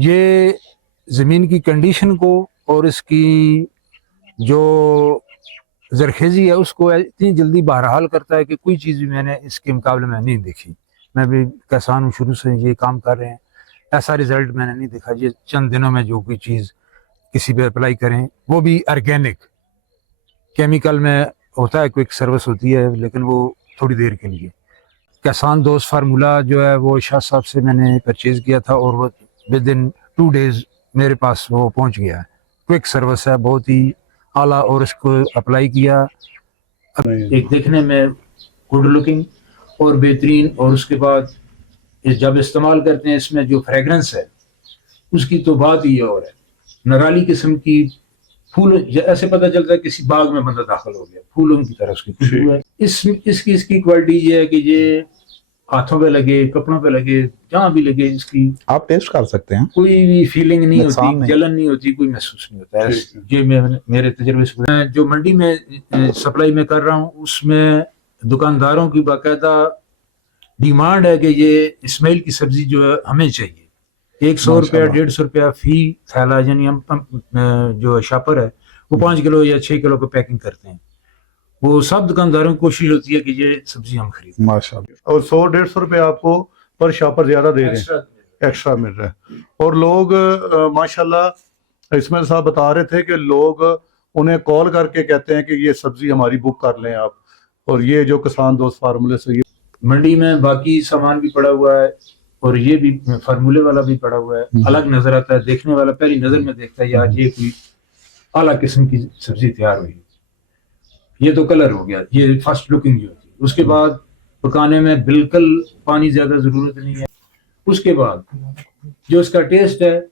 ये ज़मीन की कंडीशन को और इसकी जो जरखेज़ी है उसको इतनी जल्दी बहरहाल करता है कि कोई चीज़ भी मैंने इसके मुकाबले में नहीं देखी। मैं भी किसान हूँ, शुरू से ये काम कर रहे हैं, ऐसा रिज़ल्ट मैंने नहीं देखा। ये चंद दिनों में जो कोई चीज़ किसी पे अप्लाई करें, वो भी ऑर्गेनिक, केमिकल में होता है, क्विक सर्विस होती है, लेकिन वो थोड़ी देर के लिए। किसान दोस्त फार्मूला जो है वो शाह साहब से मैंने परचेज़ किया था और वो विद इन 2 डेज़ मेरे पास वो पहुंच गया है। क्विक सर्विस है, बहुत ही आला, और इसको अप्लाई किया। एक देखने में गुड लुकिंग और बेहतरीन, और उसके बाद जब इस्तेमाल करते हैं इसमें जो फ्रेगरेंस है उसकी तो बात ही और है। नराली किस्म की फूल, ऐसे पता चलता है किसी बाग में बंदा दाखिल हो गया, फूलों की तरह उसकी खुशबू है। इसकी क्वालिटी ये है कि ये हाथों पे लगे, कपड़ों पे लगे, जहाँ भी लगे, इसकी आप टेस्ट कर सकते हैं, कोई भी फीलिंग नहीं होती, नहीं। जलन नहीं होती, कोई महसूस नहीं होता है। ये मेरे तजर्बे से जो मंडी में सप्लाई में कर रहा हूँ उसमें दुकानदारों की बाकायदा डिमांड है कि ये इस्माइल की सब्जी जो है हमें चाहिए। 100 रुपया 150 रुपया फी थैला, यानी हम जो शापर है वो 5 किलो या 6 किलो को पैकिंग करते हैं। वो सब दुकानदारों की कोशिश होती है कि ये सब्जी हम खरीदें। माशाल्लाह। और 100-150 रुपए आपको पर शापर ज्यादा दे रहे हैं, एक्स्ट्रा मिल रहा है। और लोग माशाल्लाह इसमाइल साहब बता रहे थे कि लोग उन्हें कॉल करके कहते हैं कि ये सब्जी हमारी बुक कर लें आप, और ये जो किसान दोस्त फार्मूले से ये मंडी में बाकी सामान भी पड़ा हुआ है और ये भी फार्मूले वाला भी पड़ा हुआ है। अलग नजर आता है, देखने वाला पहली नजर में देखता है यार ये कोई आला किस्म की सब्जी तैयार हुई। ये तो कलर हो गया, ये फर्स्ट लुकिंग जो होती है। उसके बाद पकाने में बिल्कुल पानी ज्यादा जरूरत नहीं है। उसके बाद जो इसका टेस्ट है,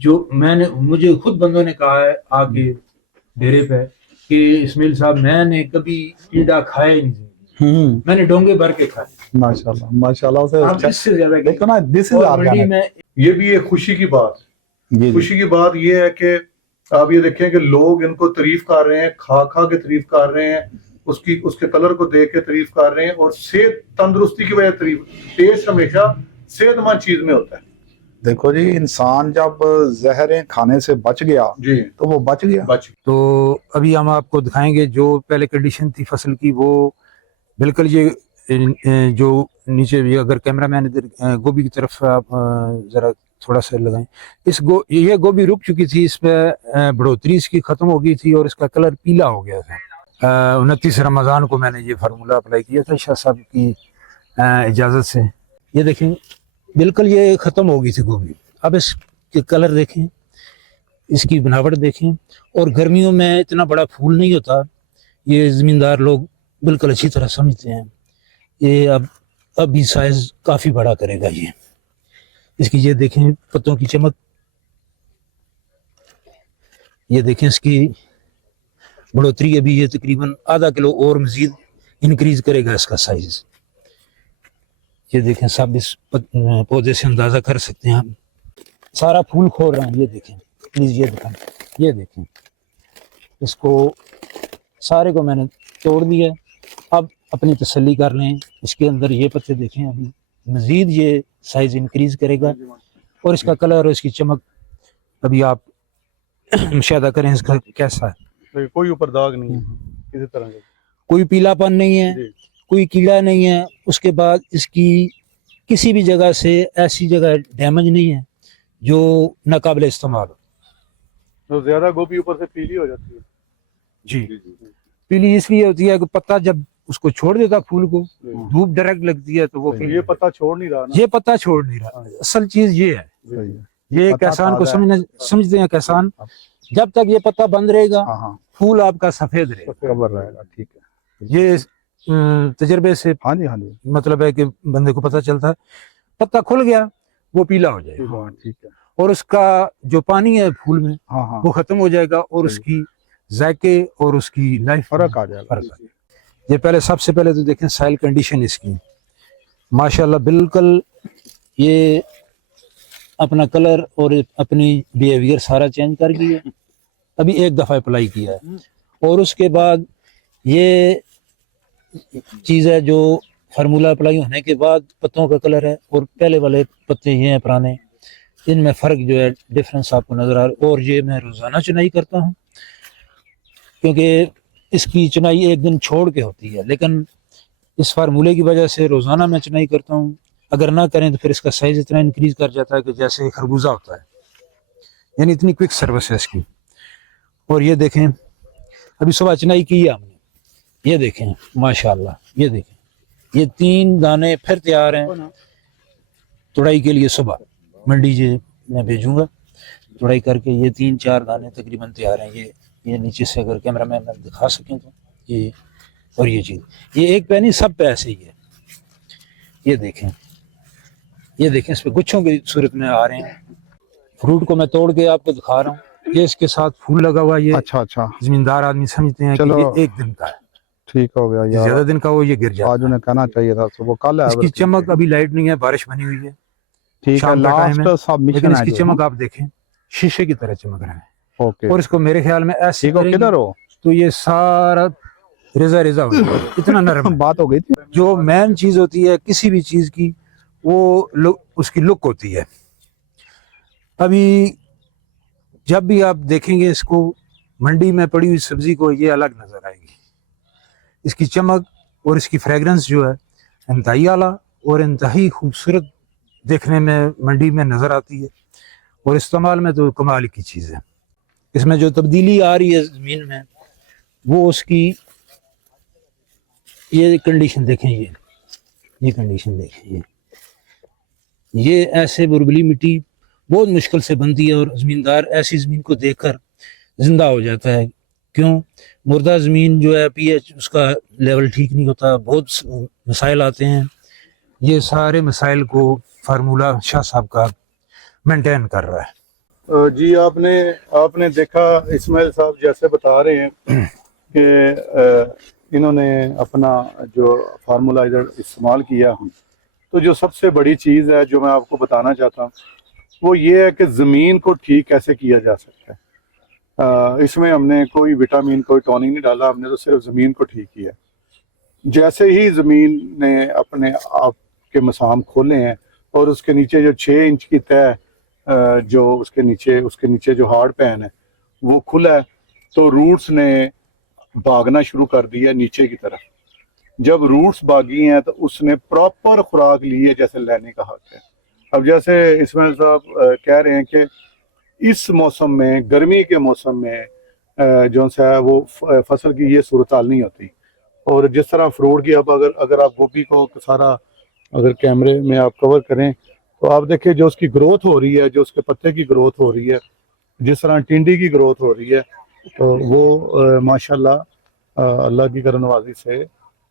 जो मुझे खुद बंदों ने कहा है आके डेरे पे कि इस्माइल साहब मैंने कभी ईंडा खाया ही नहीं, मैंने डोंगे भर के खाए। माशाल्लाह माशाल्लाह से इससे ज्यादा देखो ना, दिस इज मंडी में ये भी एक खुशी की बात। खुशी की बात ये है कि आप ये देखें कि लोग इनको तारीफ कर रहे हैं, खा खा के तारीफ कर रहे हैं, उसके कलर को देख के तारीफ कर रहे हैं, और सेहत तंदुरुस्ती की वजह तारीफ। टेस्ट हमेशा सेहतमंद चीज में होता है। देखो जी, इंसान जब जहरें खाने से बच गया जी तो वो बच गया। तो अभी हम आपको दिखाएंगे जो पहले कंडीशन थी फसल की, वो बिल्कुल ये जो नीचे भी, अगर कैमरा मैन इधर गोभी की तरफ आप जरा थोड़ा सा लगाएं, ये गोभी रुक चुकी थी, इसमें बढ़ोतरी इसकी खत्म हो गई थी और इसका कलर पीला हो गया था। 29 रमज़ान को मैंने ये फार्मूला अप्लाई किया था शाह साहब की इजाज़त से। ये देखें बिल्कुल ये ख़त्म हो गई थी गोभी। अब इसके कलर देखें, इसकी बनावट देखें, और गर्मियों में इतना बड़ा फूल नहीं होता, ये ज़मींदार लोग बिल्कुल अच्छी तरह समझते हैं। ये अब भी साइज काफ़ी बड़ा करेगा ये। इसकी ये देखें पत्तों की चमक, ये देखें इसकी बढ़ोतरी, अभी ये तकरीबन आधा किलो और मजीद इंक्रीज करेगा इसका साइज। ये देखें, सब इस पौधे से अंदाजा कर सकते हैं आप। सारा फूल खोल रहे हैं, ये देखें प्लीज, ये दिखाएं, ये देखें, इसको सारे को मैंने तोड़ दिया। अब अपनी तसल्ली कर लें, इसके अंदर ये पत्ते देखें, अभी मजीद ये साइज इंक्रीज करेगा और इसका कलर और इसकी चमक अभी आप मुशाहिदा करें इसका कैसा है। कोई ऊपर दाग नहीं है किसी तरह का, कोई पीलापन नहीं है, कोई कीड़ा नहीं है। उसके बाद इसकी किसी भी जगह से ऐसी जगह डैमेज नहीं है जो नाकाबिल इस्तेमाल हो। तो ज्यादा गोभी ऊपर से पीली हो जाती है। जी, पीली इसलिए होती है कि पत्ता जब उसको छोड़ देता फूल को, धूप डायरेक्ट लगती है तो वो ये पत्ता छोड़ नहीं रहा ना। ये पत्ता छोड़ नहीं रहा। असल चीज ये है, ये किसान को समझते हैं किसान, जब तक ये पत्ता बंद रहेगा फूल आपका सफेद रहेगा। ठीक है, ये तजर्बे से हाँ जी, हाँ जी, मतलब है कि बंदे को पता चलता है। पत्ता खुल गया वो पीला हो जाएगा, ठीक है, और उसका जो पानी है फूल में वो खत्म हो जाएगा और उसकी जायके और उसकी लाइफ फर्क आ जाएगा। ये पहले सबसे पहले तो देखें सॉइल कंडीशन इसकी माशाल्लाह बिल्कुल, ये अपना कलर और अपनी बिहेवियर सारा चेंज कर गई है। अभी एक दफ़ा अप्लाई किया है और उसके बाद ये चीज़ है जो फार्मूला अप्लाई होने के बाद पत्तों का कलर है, और पहले वाले पत्ते ये हैं पुराने, इनमें फ़र्क जो है डिफरेंस आपको नज़र आ रहा है। और ये मैं रोज़ाना चुनाई करता हूँ, क्योंकि इसकी चुनाई एक दिन छोड़ के होती है, लेकिन इस फार्मूले की वजह से रोज़ाना मैं चुनाई करता हूँ। अगर ना करें तो फिर इसका साइज़ इतना इंक्रीज़ कर जाता है कि जैसे खरबूजा होता है, यानी इतनी क्विक सर्विस है इसकी। और ये देखें, अभी सुबह चुनाई की है हमने, ये देखें माशाल्लाह, ये देखें, ये 3 दाने फिर तैयार हैं तुड़ाई के लिए। सुबह मंडी जे मैं भेजूंगा तुड़ाई करके, ये 3-4 दाने तकरीबन तैयार हैं। ये नीचे से अगर कैमरा मैन दिखा सकें तो ये, और ये चीज़, ये एक पे नहीं, सब पे ऐसे ही है। ये देखें, ये देखें, इस पे गुच्छों की सूरत में आ रहे हैं। फ्रूट को मैं तोड़ के आपको दिखा रहा हूँ, ये इसके साथ फूल लगा हुआ है। ये अच्छा अच्छा, जमींदार आदमी समझते हैं कि चलो, ये एक दिन का है, ठीक हो गया यार। ज्यादा दिन का हो ये गिर जाता आज उन्हें कहना चाहिए था सुबह, कल है। इसकी चमक, अभी लाइट नहीं है, बारिश बनी हुई है, ठीक है, शाम का टाइम है, लास्ट सबमिशन लेकिन है इसकी जो, चमक आप देखें शीशे की तरह चमक रहा है। ओके। और इसको मेरे ख्याल में ऐसे ठीक हो, करेंगे किधर हो? तो ये सारा रेजा रेजा हो जाएगा, इतना नरम है। बात हो गई थी। जो मेन चीज होती है किसी भी चीज की, वो उसकी लुक होती है। अभी जब भी आप देखेंगे इसको मंडी में पड़ी हुई सब्जी को, ये अलग नजर आएगी। इसकी चमक और इसकी फ्रेगरेंस जो है इंतहाई आला और इंतहाई खूबसूरत देखने में मंडी में नजर आती है, और इस्तेमाल में तो कमाल की चीज़ है। इसमें जो तब्दीली आ रही है ज़मीन में, वो उसकी ये कंडीशन देखें, ये कंडीशन देखें, ये ऐसे बुरबली मिट्टी बहुत मुश्किल से बनती है, और ज़मींदार ऐसी ज़मीन को देखकर जिंदा हो जाता है। क्यों? मुर्दा ज़मीन जो है पीएच उसका लेवल ठीक नहीं होता, बहुत मसाइल आते हैं। ये सारे मसाइल को फार्मूला शाह साहब का मेंटेन कर रहा है। जी, आपने देखा इस्माइल साहब जैसे बता रहे हैं कि इन्होंने अपना जो फार्मूला इधर इस्तेमाल किया, तो जो सबसे बड़ी चीज़ है जो मैं आपको बताना चाहता हूँ वो ये है कि ज़मीन को ठीक कैसे किया जा सकता है। इसमें हमने कोई विटामिन, कोई टॉनिक नहीं डाला, हमने तो सिर्फ ज़मीन को ठीक किया। जैसे ही ज़मीन ने अपने आप के मसाम खोले हैं और उसके नीचे जो 6 इंच की तय जो उसके नीचे जो हार्ड पैन है वो खुला है, तो रूट्स ने भागना शुरू कर दिया नीचे की तरफ। जब रूट्स भागी हैं तो उसने प्रॉपर खुराक ली है जैसे लेने का हक है। अब जैसे इस्माइल साहब कह रहे हैं कि इस मौसम में, गर्मी के मौसम में जो सा है वो फसल की ये सूरत हाल नहीं होती। और जिस तरह फ्रूट की, अब अगर आप गोभी को सारा अगर कैमरे में आप कवर करें तो आप देखिए जो उसकी ग्रोथ हो रही है, जो उसके पत्ते की ग्रोथ हो रही है, जिस तरह टिंडी की ग्रोथ हो रही है, तो वो माशाल्लाह अल्लाह की करनवाजी से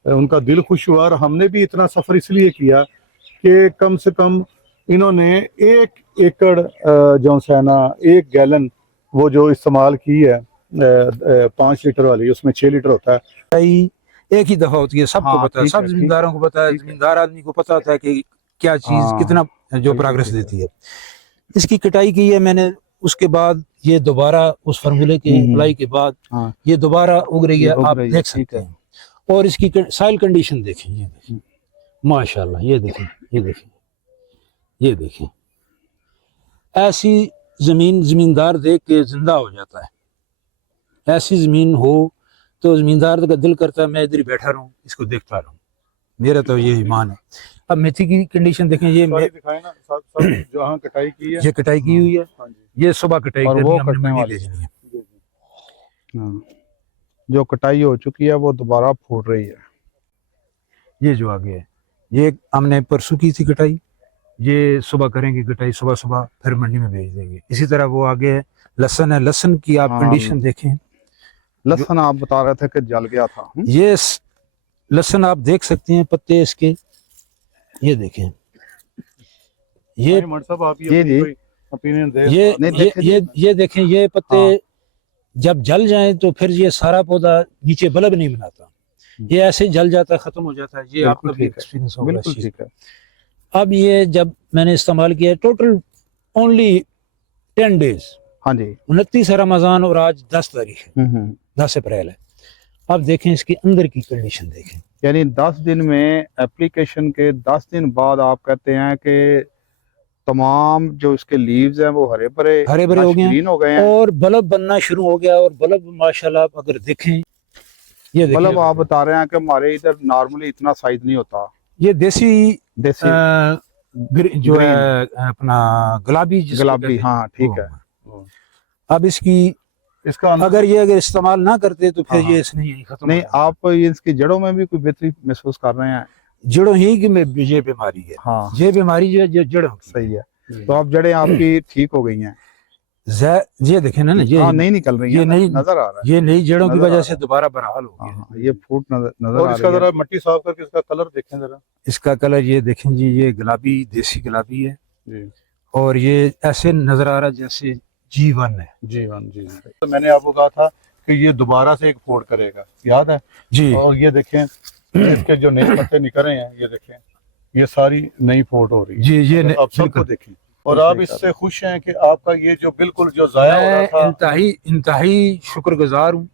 उनका दिल खुश हुआ। और हमने भी इतना सफ़र इसलिए किया कि कम से कम इन्होंने 1 एकड़ जो है ना 1 गैलन वो जो इस्तेमाल की है 5 लीटर वाली, उसमें 6 लीटर होता है। एक ही दफा होती है, सबको हाँ, पता है, ठीक सब है, जमींदारों को पता है, जमींदार आदमी को पता होता है कि क्या चीज हाँ, कितना जो प्रोग्रेस देती है। इसकी कटाई की है मैंने, उसके बाद ये दोबारा उस फार्मूले के अप्लाई के बाद हाँ, ये दोबारा उग रही है, आप देख ठीक सकते है। हैं। और इसकी सॉइल कंडीशन देखें, ये देखें माशाल्लाह, ये देखें, ये देखें, ये देखें। ऐसी जमीन जमींदार देख के जिंदा हो जाता है। ऐसी जमीन हो तो जमींदार का दिल करता है मैं इधर ही बैठा रहूं, इसको देखता रहूं। मेरा तो ये ईमान है। अब मेथी की कंडीशन देखें, ये दिखाएं ना सब जहाँ कटाई की है, ये कटाई की हुई है, हाँ जी, ये सुबह कटाई और करनी वो है, हमने कटने मंडी वाली भेजनी है। हाँ, जो कटाई हो चुकी है वो दोबारा फूट रही है। ये जो आगे है, ये हमने परसों की थी कटाई, ये सुबह करेंगे कटाई, सुबह सुबह फिर मंडी में भेज देंगे। इसी तरह वो आगे है, लहसन है, लहसन की आप हाँ, कंडीशन देखें। लहसन आप बता रहे थे कि जल गया था। ये लहसन आप देख सकते हैं, पत्ते इसके ये देखें, ये साहब आप ये जी ओपिनियन दे। ये देखें, ये पत्ते हाँ, जब जल जाएं तो फिर ये सारा पौधा नीचे बल्ब नहीं बनाता, ये ऐसे जल जाता है, खत्म हो जाता है। ये आपका भी एक्सपीरियंस होगा। बिल्कुल ठीक है। अब ये जब मैंने इस्तेमाल किया टोटल ओनली 10 डेज, हाँ जी, 29 रमजान और आज 10 तारीख है, 10 अप्रैल है। अब देखें इसके अंदर की कंडीशन देखें, यानी 10 दिन में एप्लीकेशन के 10 दिन बाद आप कहते हैं कि तमाम जो इसके लीव्स हैं वो हरे भरे हो गए हैं ग्रीन हो गए हैं। और बल्ब बनना शुरू हो गया। और बल्ब माशाल्लाह आप अगर देखें, ये देखिए मतलब आप बता रहे हैं कि हमारे इधर नॉर्मली इतना साइज नहीं होता। ये देसी देसी जो है अपना गुलाबी, जिसको गुलाबी, कहते हैं, हाँ ठीक वो। है। अब इसकी इसका अगर इस्तेमाल ना करते तो फिर हाँ, ये इसने यही खत्म नहीं, हो जाना। आप ये इसकी जड़ों में भी कोई बेहतरी महसूस कर रहे हैं? जड़ों ही की ये बीमारी है। हाँ ये बीमारी जो है ये जड़ों की सही है। तो आप जड़ें आपकी ठीक हो गई हैं? ये देखें ना, ये हाँ, नहीं निकल रही ये है, नहीं नजर आ रहा है। ये नई जड़ों की नजर आ वजह रहा से है। दोबारा बहाल हो गया। हाँ, ये फूट नजर और आ इसका रही जरा है। मिट्टी साफ करके इसका कलर देखें जरा इसका कलर ये देखें जी, ये गुलाबी, देसी गुलाबी है। जी और ये ऐसे नजर आ रहा है जैसे जीवन है। जी हाँ जी। तो मैंने आपको कहा था कि ये दोबारा से एक फोड़ करेगा, याद है? जी और ये देखें इसके जो नए पत्ते निकल रहे हैं, ये देखें ये सारी नई फोड़ हो रही है। जी, ये आप सबको बिल्कुल। देखें और आप इससे खुश हैं कि आपका ये जो बिल्कुल जो जाया हो रहा मैं था। इंतहाई शुक्रगुजार हूँ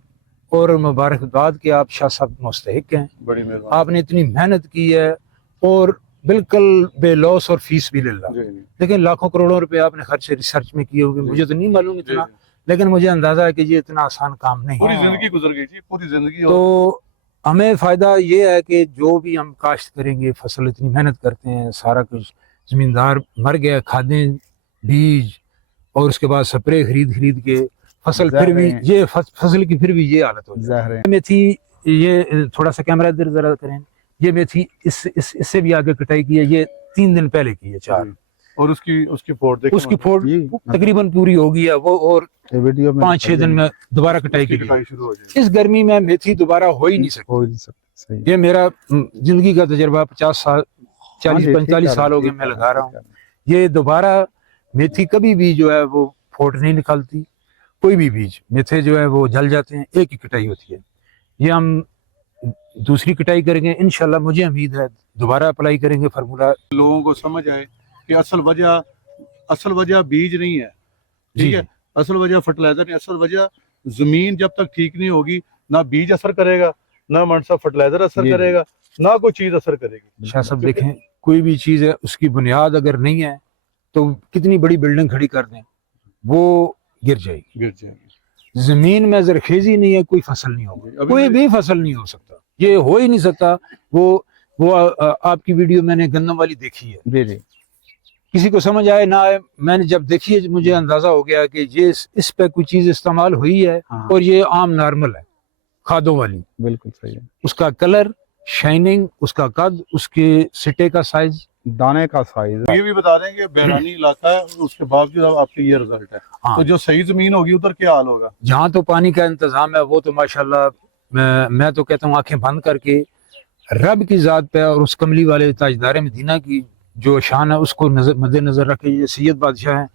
और मुबारकबाद कि आप शाह साहब मुस्तहिक हैं। बड़ी मेहरबानी। आपने इतनी मेहनत की है और बिल्कुल बेलॉस और फीस भी ले ला। जी जी लेकिन लाखों करोड़ों रुपए आपने खर्च रिसर्च में किए होंगे, मुझे तो नहीं मालूम जी, इतना, जी। लेकिन मुझे अंदाजा है कि ये इतना आसान काम नहीं पूरी है। जिंदगी गुजर गई जी, पूरी जिंदगी। तो हमें फायदा ये है कि जो भी हम काश्त करेंगे, फसल इतनी मेहनत करते हैं, सारा कुछ जमींदार मर गया, खादें, बीज और उसके बाद स्प्रे खरीद के फसल, फिर भी ये फसल की फिर भी ये हालत हो जाती है। मेथी, ये थोड़ा सा कैमरा इधर जरा करें, ये मेथी इससे भी आगे कटाई की है, ये 3 दिन पहले की है, 4। और उसकी फोड़ देखो, उसकी फोड़ तकरीबन पूरी हो गई है वो, और वीडियो में 5-6 दिन में दोबारा कटाई की कटाई शुरू हो जाएगी। इस गर्मी में मेथी दोबारा हो ही नहीं सकती। सही। ये मेरा जिंदगी का तजर्बा, 50 साल, 40-45 साल हो गए मैं लगा रहा हूँ। ये दोबारा मेथी कभी भी जो है वो फोट नहीं निकालती। कोई भी बीज मेथे जो है वो जल जाते हैं, एक ही कटाई होती है। ये हम दूसरी कटाई करेंगे इंशाल्लाह, मुझे उम्मीद है दोबारा अप्लाई करेंगे फार्मूला। लोगों को समझ आए कि असल वजह बीज नहीं है, ठीक है, असल वजह फर्टिलाइजर नहीं, असल वजह जमीन जब तक ठीक नहीं होगी ना बीज असर करेगा, ना मनसा फर्टिलाइजर असर करेगा, ना कोई चीज असर करेगी। शाह साहब देखें, कोई भी चीज है उसकी बुनियाद अगर नहीं है तो कितनी बड़ी बिल्डिंग खड़ी कर दें वो गिर जाएगी। जमीन में जरखेजी नहीं है, कोई फसल नहीं होगी, कोई भी फसल नहीं हो सकता, ये हो ही नहीं सकता। वो आपकी वीडियो मैंने गंदम वाली देखी है, जी जी, किसी को समझ आए ना आए, मैंने जब देखी है मुझे अंदाजा हो गया कि ये इस पे कोई चीज इस्तेमाल हुई है। हाँ। और ये आम नॉर्मल है, खादों वाली। बिल्कुल सही है। उसका कलर, शाइनिंग, उसका कद, उसके सिटे का साइज, दाने का साइज। ये भी बता दें कि बहरानी इलाका है, उसके बावजूद आपके ये रिजल्ट है। हाँ। तो जो सही जमीन होगी उधर क्या हाल होगा? जहाँ तो पानी का इंतजाम है वो तो माशाल्लाह, मैं तो कहता हूँ आंखें बंद करके रब की जात पे और उस कमली वाले ताजदार मदीना की जो शान है उसको मद्देनजर रखे। ये सैयद बादशाह हैं,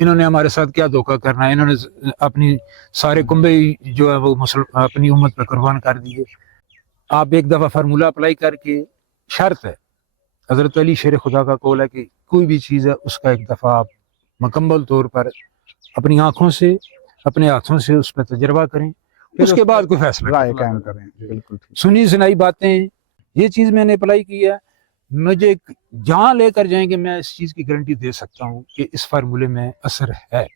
इन्होंने हमारे साथ क्या धोखा करना है, इन्होंने अपनी सारे कुंबे जो है वो अपनी उम्मत पे कुर्बान कर दिए। आप एक दफ़ा फार्मूला अप्लाई करके, शर्त है, हज़रत अली शेर खुदा का कौल है कि कोई भी चीज़ है उसका एक दफ़ा आप मुकम्मल तौर पर अपनी आँखों से, अपने हाथों से उस पर तजर्बा करें, उसके बाद कोई फैसला राय कायम करें। बिल्कुल सुनी सुनाई बातें, ये चीज़ मैंने अप्लाई की है, मुझे जहाँ लेकर जाएंगे मैं इस चीज़ की गारंटी दे सकता हूँ कि इस फार्मूले में असर है।